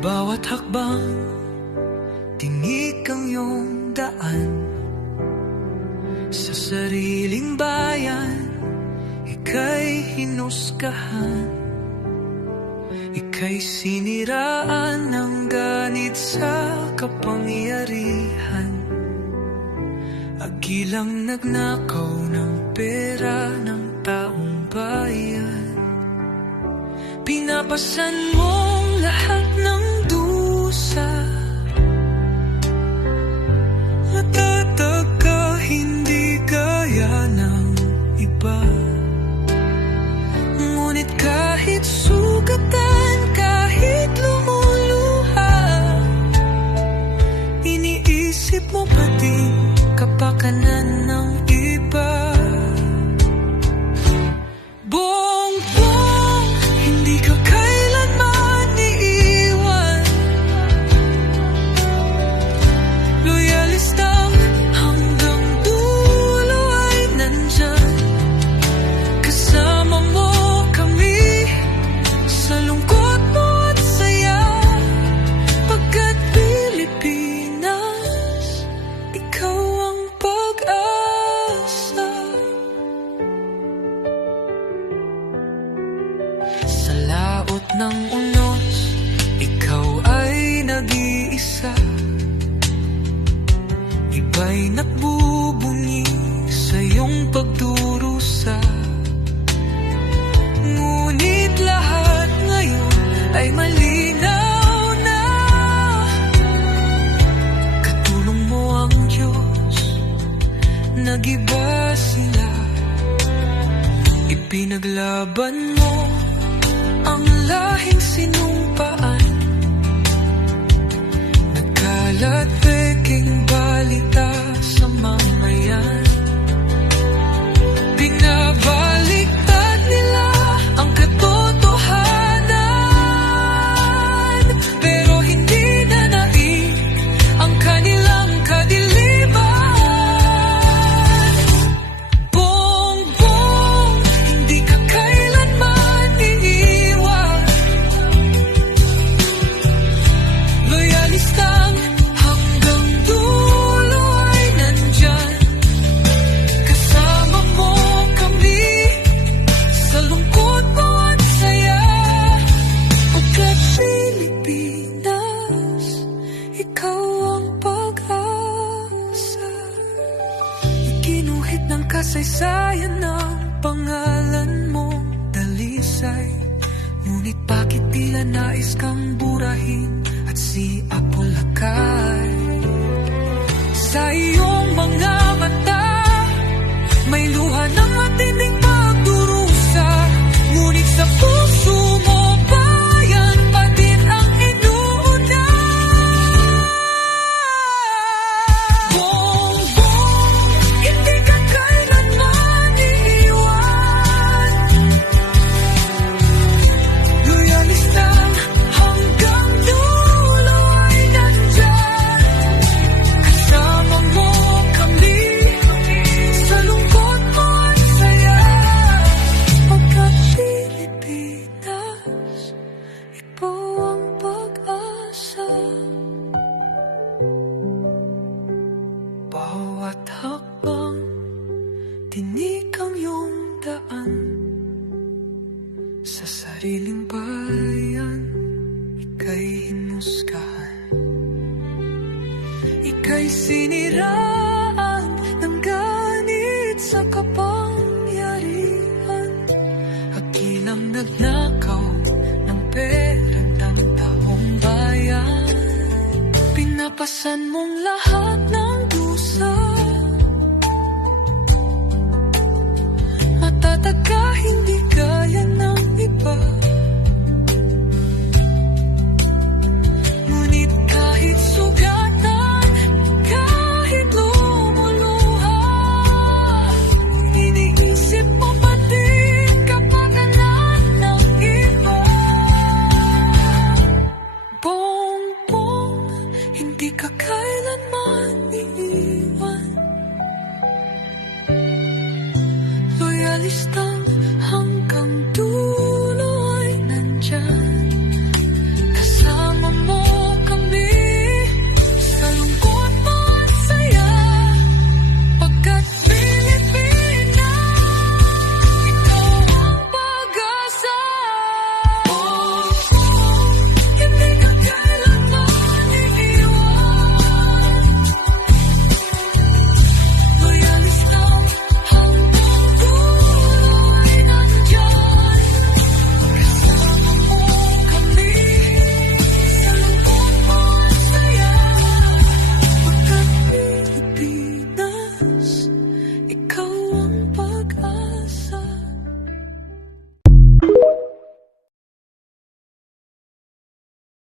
Bawat hakbang, tinik ang iyong daan. Sa sariling bayan, ika'y hinusgahan. Ika'y siniraan ng ganit sa kapangyarihan. Agilang nagnakaw ng pera ng taong bayan. Pinapasan mong lahat ng dusa. Natatag ka, hindi gaya ng iba. Ngunit kahit sugatan, kahit lumuluha, iniisip mo pa din kapakanan ng iba. Bongbong, hindi ka kailanman iiwan. Loyalista hanggang dulo ay nandyan. Kasama mo kami sa lungkot mo at saya. Pagkat Pilipinas, ikaw ang pag-asa. Sa laot ng unos, ikaw ay nag-iisa. Iba'y nagbubunyi sa iyong pagdurusa. Ngunit lahat ngayon ay malinaw na. Katulong mo ang Diyos, nag-iba sila. Ipinaglaban mo ang lahing sinumpaan. Nagkalat peking balita sa mamayan. Binabaliktad nila ang katotohanan, pero hindi na naig ang kanilang kadiliman. Bongbong, hindi ka kailanman iiwan. Loyalistang hanggang dulo ay nandyan. Kasama mo kami sa lungkot mo at saya. Pagkat Pilipinas, ikaw ang pag-asa. Iginuhit ng kasaysayan ng pangalan mong dalisay. Ngunit bakit tila nais kang burahin at si Apolacay? Sa iyong mga mata, may luha ng matinding pagdurusa. Ngunit sa puso mo, bayan pa din ang inuuna. Bongbong, hindi ka kailanman iiwan. Loyalista hanggang dulo ay nandyan. Kasama mo kami sa lungkot mo at saya. Pagkat Pilipinas, ikaw ang pag-asa. Bawat hakbang, tinik ang iyong daan. Sa sariling bayan, ika'y hinusgahan. Ika'y siniraan ng ganit sa kapangyarihan. Hagilang nagnakaw ng pera ng taong bayan. Pinapasan mong lahat